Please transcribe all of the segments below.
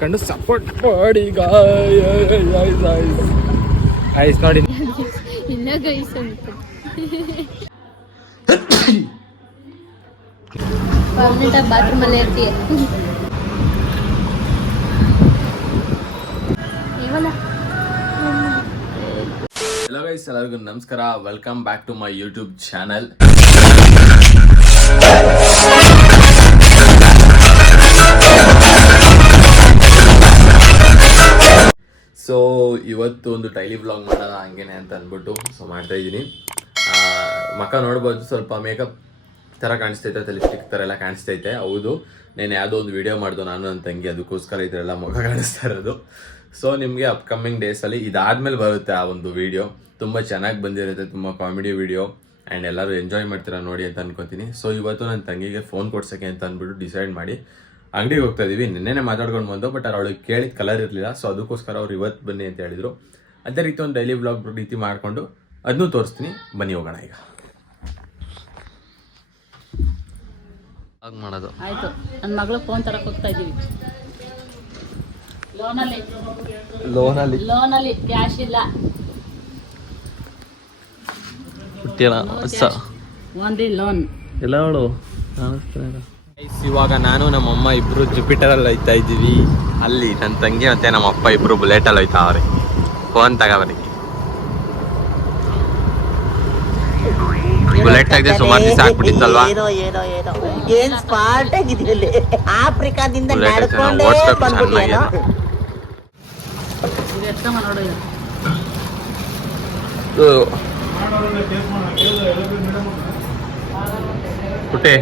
ಕಂಡು ಸಪೋರ್ಟ್ ಮಾಡಿ ಗಾಯ್ಸ್ ನೋಡಿ ಇಲ್ಲ ಗೈಸ್ ಅಂತ ಬಾತ್ರೂಮ್ ಅಲ್ಲೇ ಇರ್ತೀಯ ಹಲೋ ಗೈಸ್, ಎಲ್ಲರಿಗೂ ನಮಸ್ಕಾರ. Welcome back to my YouTube channel. So ಇವತ್ತು ಒಂದು ಡೈಲಿ ವ್ಲಾಗ್ ಮಾಡೋಣ ಹಂಗೇನೆ ಅಂತ ಅಂದ್ಬಿಟ್ಟು ಮಾಡ್ತಾ ಇದ್ದೀನಿ. ಮಕ್ಕ ನೋಡ್ಬೋದು, ಸ್ವಲ್ಪ ಮೇಕಪ್ ಥರ ಕಾಣಿಸ್ತೈತೆ, ಲಿಪ್ಸ್ಟಿಕ್ ಥರ ಎಲ್ಲ ಕಾಣಿಸ್ತೈತೆ. ಹೌದು, ನಾನು ಯಾವುದೋ ಒಂದು ವಿಡಿಯೋ ಮಾಡ್ದು ನಾನು ನನ್ನ ತಂಗಿ, ಅದಕ್ಕೋಸ್ಕರ ಈ ಥರ ಎಲ್ಲ ಮುಖ ಕಾಣಿಸ್ತಾ ಇರೋದು. ಸೊ ನಿಮಗೆ ಅಪ್ಕಮಿಂಗ್ ಡೇಸಲ್ಲಿ ಇದಾದ್ಮೇಲೆ ಬರುತ್ತೆ ಆ ಒಂದು ವಿಡಿಯೋ. ತುಂಬ ಚೆನ್ನಾಗಿ ಬಂದಿರುತ್ತೆ, ತುಂಬ ಕಾಮಿಡಿ ವಿಡಿಯೋ, ಆ್ಯಂಡ್ ಎಲ್ಲರೂ ಎಂಜಾಯ್ ಮಾಡ್ತೀರಾ ನೋಡಿ ಅಂತ ಅನ್ಕೋತೀನಿ. ಸೊ ಇವತ್ತು ನನ್ನ ತಂಗಿಗೆ ಫೋನ್ ಕೊಡ್ಸೋಕ್ಕೆ ಅಂತ ಅಂದ್ಬಿಟ್ಟು ಡಿಸೈಡ್ ಮಾಡಿ ಅಂಗಡಿಗೆ ಹೋಗ್ತಾ ಇದೀವಿ. ನಿನ್ನೆ ಮಾತಾಡ್ಕೊಂಡು ಬಂದು, ಬಟ್ ಅವಳಿಗೆ ಕೇಳಿದ ಕಲರ್ ಇರಲಿಲ್ಲ. ಸೊ ಅದಕ್ಕೋಸ್ಕರ ಅವ್ರು ಇವತ್ತು ಬನ್ನಿ ಅಂತ ಹೇಳಿದರು. ಅದೇ ರೀತಿ ಒಂದು ಡೈಲಿ ವ್ಲಾಗ್ ರೀತಿ ಮಾಡಿಕೊಂಡು ಅದನ್ನೂ ತೋರಿಸ್ತೀನಿ. ಬನ್ನಿ ಹೋಗೋಣ. ಈಗ ಮಾಡೋದು ಆಯ್ತು. ನನ್ನ ಮಗಳು ಫೋನ್ ತರಕ್ಕೆ ಹೋಗ್ತಾ ಇದ್ದೀವಿ. ಲೋನಲ್ಲಿ ಕ್ಯಾಶ್ ಇಲ್ಲ. ಓನ್ಲಿ ಲೋನ್ ಎಲ್ಲ ಅವಳು. ಇವಾಗ ನಾನು ನಮ್ಮಮ್ಮ ಇಬ್ರು ಜುಪಿಟರಲ್ಲಿ ಹೋಯ್ತಾ ಇದ್ದೀವಿ. ಅಲ್ಲಿ ನನ್ನ ತಂಗಿ ಮತ್ತೆ ನಮ್ಮ ಅಪ್ಪ ಇಬ್ರು ಬುಲೆಟಲ್ಲಿ ಹೋಯ್ತಾ ಅವ್ರಿ. ಫೋನ್ ತಗೋಬರಿ. ಬುಲೆಟ್ ತೆಗೆದು ಸುಮಾರು ದಿವಸ ಆಗ್ಬಿಟ್ಟಿತ್ತಲ್ವಾ. ಏನ್ ಸ್ಪಾಟ್ ಆಗಿದ್ರಲ್ಲಿ ಆಫ್ರಿಕಾದಿಂದ ಓಡಿಸ್ಬೇಕು ಚೆನ್ನಾಗಿ. ಪುಟ್ಟೆ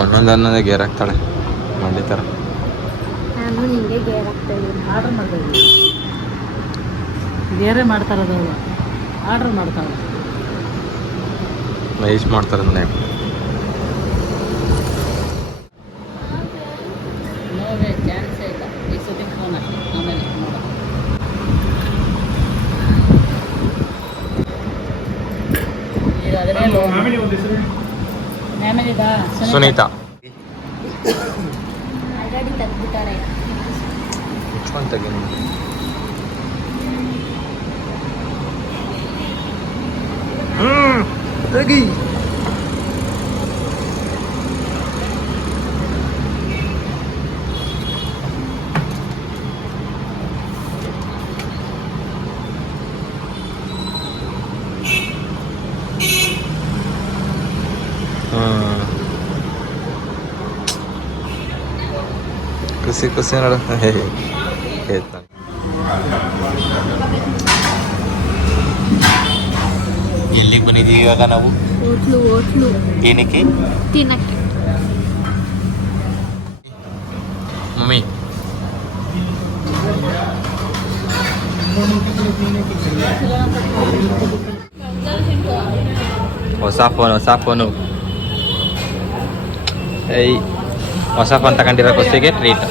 ಒಂದೊಂದನ್ನದೇ ಗೇರ್ ಹಾಕ್ತಾಳೆ ಮಂಡಿ ಥರ. ನಾನು ನಿಂಗೆ ಗೇರ್ ಹಾಕ್ತೇನೆ. ಆರ್ಡ್ರ್ ಮಾಡ್ತಾ ಇದ್ದೀವಿ. ಬೇರೆ ಮಾಡ್ತಾರದು, ಆರ್ಡ್ರ್ ಮಾಡ್ತಾಳೆ. ನೈಸ್ ಮಾಡ್ತಾರೆ ಮನೆ. ನೋವೇ ಚಾನ್ಸೇ ಇಲ್ಲ. ಈ ಸತಿ ಫೋನ್ ಹಾಕಿ ಆಮೇಲೆ ನೋಡ. ಸುನೀತಾ ಆಲ್ರೆಡಿ ತೆಗ್ದ್ಬಿಟ್ಟಾರೆ. ತೆಗಿ. ಖುಷಿ ಖುಷಿ ನೋಡ. ಎಲ್ಲಿಗೆ ಬಂದಿದ್ದೀವಿ ಇವಾಗ ನಾವು? ಹೋಟ್ಲು ಏನಕ್ಕೆ? ತಿನ್ನಕ್ಕೆ. ಮಮ್ಮಿ ಹೊಸ ಫೋನು ಏಯ್, ಹೊಸ ಫೋನ್ ತಗೊಂಡಿರೋ ಖುಷಿಗೆ ಟ್ರೀಟ್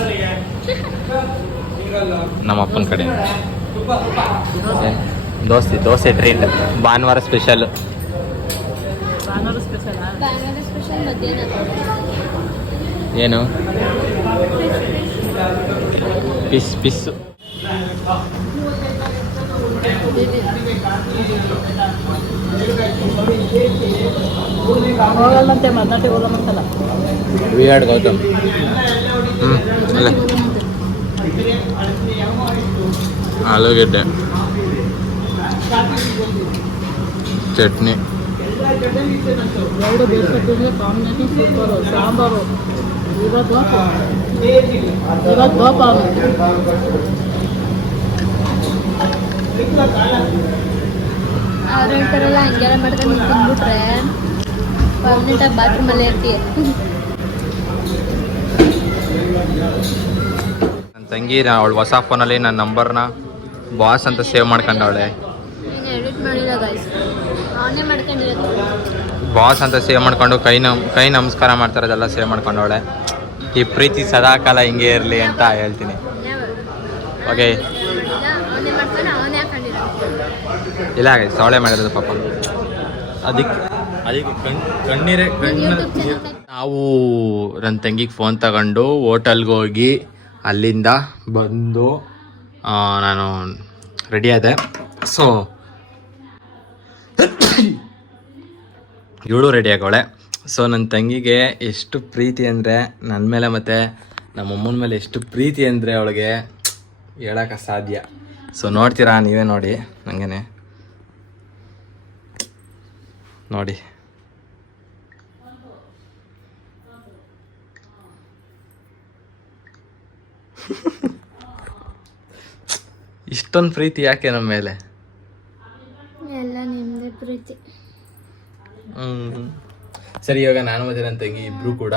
ನಮ್ಮ ಅಪ್ಪನ ಕಡೆ. ದೋಸೆ ಟ್ರೀಟ್. ಭಾನುವಾರ ಸ್ಪೆಷಲ್. ಸ್ಪೆಷಲ್ ಮಧ್ಯಾಹ್ನ ಏನು? ಪಿಸ್ಸು. ಹೋಗಲ್ಲಂತೆ, ಮರ್ನಾಟಿಗೆ ಹೋಗಲ್ಲಂತಲ್ಲ. ವಿಯಾಡ್ ಗೌತಮ್. ಅಲ್ಲ, ಆಲೂಗೆಡ್ಡೆ ಚಟ್ನಿ. ಎರಡು ಬೇಯಿಸೋದ್ರಿಂದ ಕಾಂಬಿನೇಷನ್ ಸೂಪರು. ಸಾಂಬಾರು ಇವತ್ತು ಗೋಪ. ಅವ್ರು ಹೇಳ್ತಾರಲ್ಲ, ಹಂಗೆಲ್ಲ ಮಾಡ್ಕೊಂಡು ನೀನು ತಿಂದ್ಬಿಟ್ರೆ ಪರ್ಮನೆಂಟಾಗಿ ಬಾತ್ರೂಮಲ್ಲೇ ಇರ್ತೀಯ. ನನ್ನ ತಂಗಿ ಅವಳು ಹೊಸ ಫೋನಲ್ಲಿ ನನ್ನ ನಂಬರ್ನ ಬಾಸ್ ಅಂತ ಸೇವ್ ಮಾಡ್ಕೊಂಡವಳೆ. ಎಡಿಟ್ ಮಾಡಿಲ್ಲ ಗೈಸ್, ಆನೇ ಮಾಡ್ಕೊಂಡಿರೋದು. ಬಾಸ್ ಅಂತ ಸೇವ್ ಮಾಡ್ಕೊಂಡು ಕೈ ನಮಸ್ಕಾರ ಮಾಡ್ತಾರದೆಲ್ಲ ಸೇವ್ ಮಾಡ್ಕೊಂಡವಳೆ. ಈ ಪ್ರೀತಿ ಸದಾಕಾಲ ಹಿಂಗೆ ಇರಲಿ ಅಂತ ಹೇಳ್ತೀನಿ. ಓಕೆ ಅವನೇ ಮಾಡ್ಕೊಂಡು ಅವನೇ ಹಾಕೊಂಡಿರೋದು. ಇಲ್ಲ ಗೈಸ್, ಅವಳೇ ಮಾಡಿರೋದು ಪಾಪ. ಅದಕ್ಕೆ ಕಣ್ಣೀರೇ ನಾವು ನನ್ನ ತಂಗಿಗೆ ಫೋನ್ ತಗೊಂಡು ಹೋಟೆಲ್ಗೆ ಹೋಗಿ ಅಲ್ಲಿಂದ ಬಂದು ನಾನು ರೆಡಿ ಆದೆ. ಸೊ ಇವಳು ರೆಡಿ ಆಗೋಳೆ. ಸೊ ನನ್ನ ತಂಗಿಗೆ ಎಷ್ಟು ಪ್ರೀತಿ ಅಂದರೆ ನನ್ನ ಮೇಲೆ ಮತ್ತು ನಮ್ಮಮ್ಮನ ಮೇಲೆ ಎಷ್ಟು ಪ್ರೀತಿ ಅಂದರೆ ಅವಳಿಗೆ ಹೇಳೋಕೆ ಸಾಧ್ಯ. ಸೊ ನೋಡ್ತೀರಾ, ನೀವೇ ನೋಡಿ ನನಗೇನೆ ನೋಡಿ. ಇಷ್ಟೊಂದು ಪ್ರೀತಿ ಯಾಕೆ ನಮ್ಮ ಮೇಲೆ? ಎಲ್ಲ ನಿಮ್ಮದೇ ಪ್ರೀತಿ. ಸರಿ, ಇವಾಗ ನಾನು ಮತ್ತು ನನ್ನ ತಂಗಿ ಇಬ್ಬರು ಕೂಡ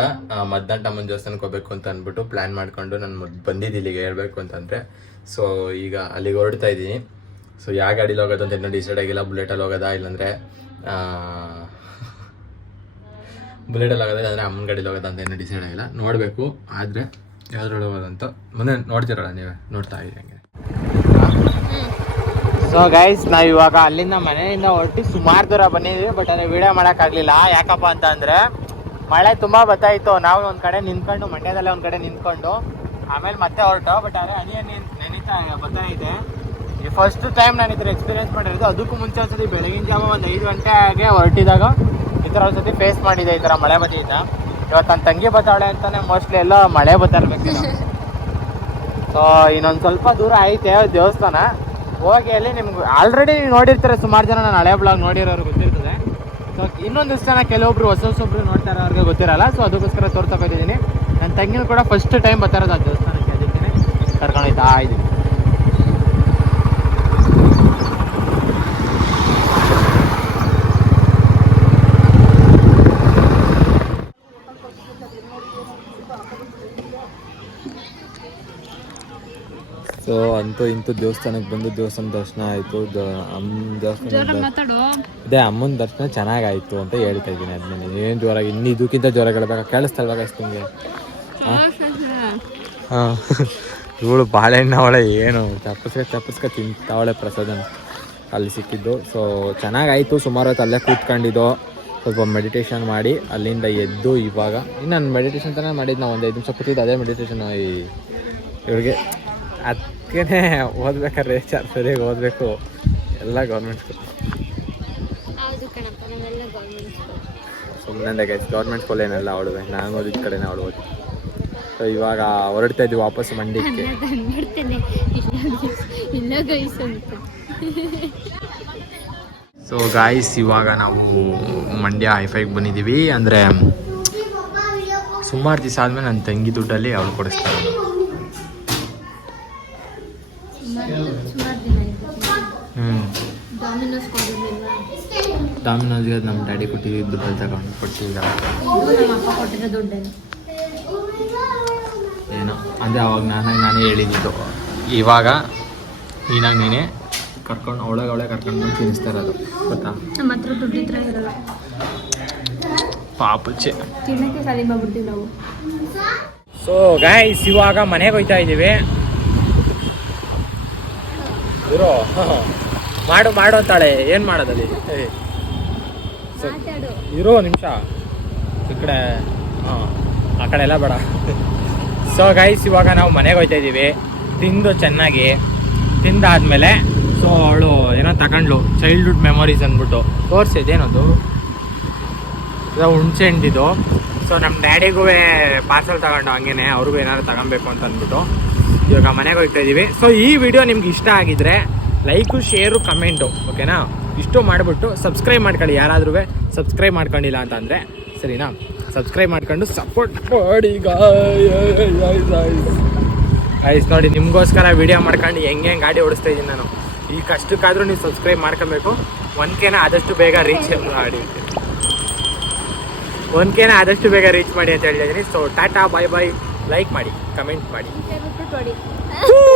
ಮದ್ದಂಟಮ್ಮನ ದೇವಸ್ಥಾನಕ್ಕೆ ಹೋಗ್ಬೇಕು ಅಂತ ಅಂದ್ಬಿಟ್ಟು ಪ್ಲ್ಯಾನ್ ಮಾಡ್ಕೊಂಡು ನಾನು ಬಂದಿದ್ದು ಇಲ್ಲಿಗೆ ಹೇಳ್ಬೇಕು ಅಂತಂದರೆ. ಸೊ ಈಗ ಅಲ್ಲಿಗೆ ಹೊರಡ್ತಾ ಇದ್ದೀನಿ. ಸೊ ಯಾವ ಗಾಡೀಲಿ ಹೋಗೋದು ಅಂತ ಇನ್ನೂ ಡಿಸೈಡ್ ಆಗಿಲ್ಲ. ಬುಲೆಟಲ್ಲಿ ಹೋಗೋದಾ ಇಲ್ಲಾಂದರೆ ಅಂದರೆ ಅಮ್ಮನ ಗಾಡೀಲಿ ಹೋಗೋದಾ ಅಂತ ಇನ್ನೂ ಡಿಸೈಡ್ ಆಗಿಲ್ಲ. ನೋಡಬೇಕು. ಆದರೆ ಯಾವ್ದ್ರೊಳಗೆ ಹೋಗೋದಂತ ಮೊನ್ನೆ ನೋಡ್ತಿರಲ್ಲ, ನೀವೇ ನೋಡ್ತಾ ಇದ್ದೀವಿ ಹಂಗೆ. ಸೊ ಗೈಸ್, ನಾವು ಇವಾಗ ಅಲ್ಲಿಂದ ಮನೆಯಿಂದ ಹೊರಟಿ ಸುಮಾರು ದೂರ ಬಂದಿದ್ವಿ. ಬಟ್ ಅದೇ ವಿಡಿಯೋ ಮಾಡೋಕ್ಕಾಗಲಿಲ್ಲ. ಯಾಕಪ್ಪ ಅಂತ ಅಂದರೆ ಮಳೆ ತುಂಬ ಬರ್ತಾಯಿತ್ತು. ನಾವು ಒಂದು ಕಡೆ ನಿಂತ್ಕೊಂಡು, ಮಂಡ್ಯದಲ್ಲೇ ಒಂದು ಕಡೆ ನಿಂತ್ಕೊಂಡು ಆಮೇಲೆ ಮತ್ತೆ ಹೊರಟು. ಬಟ್ ಆದರೆ ಹನಿ ನೆನೀತಾ ಬರ್ತಾ ಇದೆ. ಈ ಫಸ್ಟ್ ಟೈಮ್ ನಾನು ಈ ಥರ ಎಕ್ಸ್ಪೀರಿಯೆನ್ಸ್ ಮಾಡಿರೋದು. ಅದಕ್ಕೂ ಮುಂಚೆ ಒಂದ್ಸತಿ ಬೆಳಗಿನ ಜಾವ ಒಂದು 5 ಗಂಟೆಗೆ ಹೊರಟಿದಾಗ ಈ ಥರ ಒಂದ್ಸತಿ ಫೇಸ್ ಮಾಡಿದೆ, ಈ ಥರ ಮಳೆ ಬಂದಿದ್ದ. ಇವತ್ತು ನನ್ನ ತಂಗಿ ಬರ್ತಾಳೆ ಅಂತಲೇ ಮೋಸ್ಟ್ಲಿ ಎಲ್ಲ ಮಳೆ ಬರ್ತಾ ಇರ್ಬೇಕು. ಸೊ ಇನ್ನೊಂದು ಸ್ವಲ್ಪ ದೂರ ಐತೆ ದೇವಸ್ಥಾನ. ಹೋಗಿ ಅಲ್ಲಿ ನಿಮ್ಗೆ ಆಲ್ರೆಡಿ ನೀವು ನೋಡಿರ್ತಾರೆ, ಸುಮಾರು ಜನ ನಾನು ಹಳೆ ಬ್ಲಾಗ್ ನೋಡಿರೋರು ಗೊತ್ತಿರ್ತದೆ. ಸೊ ಇನ್ನೊಂದಿಷ್ಟು ಜನ ಕೆಲವೊಬ್ರು ಹೊಸೊಬ್ರು ನೋಡ್ತಾರೆ, ಅವ್ರಿಗೆ ಗೊತ್ತಿರಲ್ಲ. ಸೊ ಅದಕ್ಕೋಸ್ಕರ ತೋರ್ಸೋಕಿದ್ದೀನಿ. ನನ್ನ ತಂಗಿನೂ ಕೂಡ ಫಸ್ಟ್ ಟೈಮ್ ಬರ್ತಾ ಇರೋದು ಆ ದೇವಸ್ಥಾನಕ್ಕೆ. ಅದಕ್ಕೆ ಕರ್ಕೊಂಡೋಯ್ತಾ ಇದ್ದೀನಿ. ಸೊ ಅಂತೂ ಇಂತೂ ದೇವಸ್ಥಾನಕ್ಕೆ ಬಂದು ದೇವಸ್ಥಾನ ದರ್ಶನ ಆಯಿತು. ಅದೇ ಅಮ್ಮನ ದರ್ಶನ ಚೆನ್ನಾಗಾಯಿತು ಅಂತ ಹೇಳ್ತಾ ಇದ್ದೀನಿ. ಅದನ್ನ ಏನು ಜೋರಾಗಿ ಇನ್ನೂ ಇದಕ್ಕಿಂತ ಜೋರಾಗಿ ಹೇಳ್ಬೇಕಾ? ಕೇಳಿಸ್ತಾ ಇಲ್ವಾಗ ಅಷ್ಟು ನಿಮಗೆ? ಹಾಂ, ಇವಳು ಬಾಳೆಹಣ್ಣು ಅವಳೆ ಏನು ಚಪ್ಪಸ್ಕ ತಿಂತಾವಳೆ ಪ್ರಸಾದನ ಅಲ್ಲಿ ಸಿಕ್ಕಿದ್ದು. ಸೊ ಚೆನ್ನಾಗಾಯಿತು. ಸುಮಾರು ಹೊತ್ತು ಅಲ್ಲೇ ಕೂತ್ಕೊಂಡಿದ್ದು, ಸ್ವಲ್ಪ ಮೆಡಿಟೇಷನ್ ಮಾಡಿ ಅಲ್ಲಿಂದ ಎದ್ದು ಇವಾಗ ಇನ್ನು ನಾನು ಮೆಡಿಟೇಷನ್ ತಾನೇ ಮಾಡಿದ್ದು. ನಾವು ಒಂದು 5 ನಿಮಿಷ ಕೂತಿದ್ದು ಅದೇ ಮೆಡಿಟೇಷನ್. ಇವ್ರಿಗೆ ಅದಕ್ಕೇ ಓದ್ಬೇಕಾದ್ರೆ ಸರಿಯಾಗಿ ಓದಬೇಕು. ಎಲ್ಲ ಗೌರ್ಮೆಂಟ್ ಸ್ಕೂಲ್. ಸುಮ್ಮನೆ ಗೌರ್ಮೆಂಟ್ ಸ್ಕೂಲ್ ಏನೆಲ್ಲ ಅವಳು, ನಾನು ಓದಿದ ಕಡೆನೇ ಅವಳು ಓದಿ. ಸೊ ಇವಾಗ ಹೊರಡ್ತಾ ಇದ್ವಿ ವಾಪಸ್ ಮಂಡ್ಯಕ್ಕೆ. ಸೊ ಗಾಯ್ಸ್, ಇವಾಗ ನಾವು ಮಂಡ್ಯ ಹೈಫೈಗೆ ಬಂದಿದ್ದೀವಿ. ಅಂದರೆ ಸುಮಾರು ದಿವಸ ಆದಮೇಲೆ ನನ್ನ ತಂಗಿ ದುಡ್ಡಲ್ಲಿ ಅವಳು ಕೊಡಿಸ್ತಾರೆ. ಡಾಮಿನೋಸ್ಗೆ ನಮ್ಮ ಡ್ಯಾಡಿ ಕೊಟ್ಟಿದ್ದು ದುಡ್ಡಲ್ಲಿ ತಗೊಂಡು ಕೊಡ್ತೀವಿ. ಏನೋ ಅಂದರೆ ಅವಾಗ ನಾನೇ ಹೇಳಿದ್ದು. ಇವಾಗ ನೀನಾಗ ನೀನೇ ಕರ್ಕೊಂಡು ಅವಳೆ ಕರ್ಕೊಂಡು ಬಂದು ತಿನ್ನಿಸ್ತಾ ಇರೋದು, ಗೊತ್ತಾ? ನಮ್ಮ ಹತ್ರ ದುಡ್ಡಿದ್ರೆ ಇರಲ್ಲ ಪಾಪಚ್ಚೆ. ತಿನ್ನಕ್ಕೆ ಸಾಲಿ ಮಾಡ್ಬಿಡ್ತೀವಿ ನಾವು. ಸೊ ಗೈಸ್, ಇವಾಗ ಮನೆಗೆ ಹೋಗ್ತಾ ಇದ್ದೀವಿ. ಇರೋ ಮಾಡು ಅಂತಾಳೆ. ಏನು ಮಾಡೋದಲ್ಲಿ? ಇರೋ ನಿಮಿಷ ಈ ಕಡೆ, ಹಾಂ ಆ ಕಡೆ ಎಲ್ಲ ಬೇಡ. ಸೊ ಗೈಸ್, ಇವಾಗ ನಾವು ಮನೆಗೆ ಹೋಗ್ತಾ ಇದ್ದೀವಿ. ತಿಂದು ಚೆನ್ನಾಗಿ ತಿಂದಾದ್ಮೇಲೆ ಸೊ ಅವಳು ಏನೋ ತಗೊಂಡ್ಲು, ಚೈಲ್ಡ್ಹುಡ್ ಮೆಮೊರೀಸ್ ಅಂದ್ಬಿಟ್ಟು ತೋರಿಸಿದ್ದೇನದು ಹುಣಸೆ ಹಣ್ಣಿದ್ದು. ಸೊ ನಮ್ಮ ಡ್ಯಾಡಿಗೂ ಪಾರ್ಸಲ್ ತಗೊಂಡು ಹಂಗೇನೆ ಅವ್ರಿಗೂ ಏನಾದ್ರು ತಗೊಬೇಕು ಅಂತ ಅಂದ್ಬಿಟ್ಟು ಇವಾಗ ಮನೆಗೆ ಹೋಗ್ತಾ ಇದ್ದೀವಿ. ಸೊ ಈ ವಿಡಿಯೋ ನಿಮ್ಗೆ ಇಷ್ಟ ಆಗಿದ್ರೆ ಲೈಕು, ಶೇರು, ಕಮೆಂಟು, ಓಕೆನಾ? ಇಷ್ಟು ಮಾಡಿಬಿಟ್ಟು ಸಬ್ಸ್ಕ್ರೈಬ್ ಮಾಡ್ಕೊಳ್ಳಿ. ಯಾರಾದ್ರೂ ಸಬ್ಸ್ಕ್ರೈಬ್ ಮಾಡ್ಕೊಂಡಿಲ್ಲ ಅಂತಂದರೆ, ಸರಿನಾ? ಸಬ್ಸ್ಕ್ರೈಬ್ ಮಾಡ್ಕೊಂಡು ಸಪೋರ್ಟ್ ಮಾಡಿ ಗೈಸ್. ನೋಡಿ, ನಿಮಗೋಸ್ಕರ ವಿಡಿಯೋ ಮಾಡ್ಕೊಂಡು ಹೆಂಗೆ ಗಾಡಿ ಓಡಿಸ್ತಾ ಇದ್ದೀನಿ ನಾನು. ಈ ಕಷ್ಟಕ್ಕಾದರೂ ನೀವು ಸಬ್ಸ್ಕ್ರೈಬ್ ಮಾಡ್ಕೊಬೇಕು. 1Kನ ಆದಷ್ಟು ಬೇಗ ರೀಚ್ ಮಾಡಿ, 1Kನ ಆದಷ್ಟು ಬೇಗ ರೀಚ್ ಮಾಡಿ ಅಂತ ಹೇಳ್ತಾ ಇದ್ದೀನಿ. ಸೊ ಟಾಟಾ, ಬಾಯ್ ಬಾಯ್. ಲೈಕ್ ಮಾಡಿ, ಕಮೆಂಟ್ ಮಾಡಿ. ಹೂ.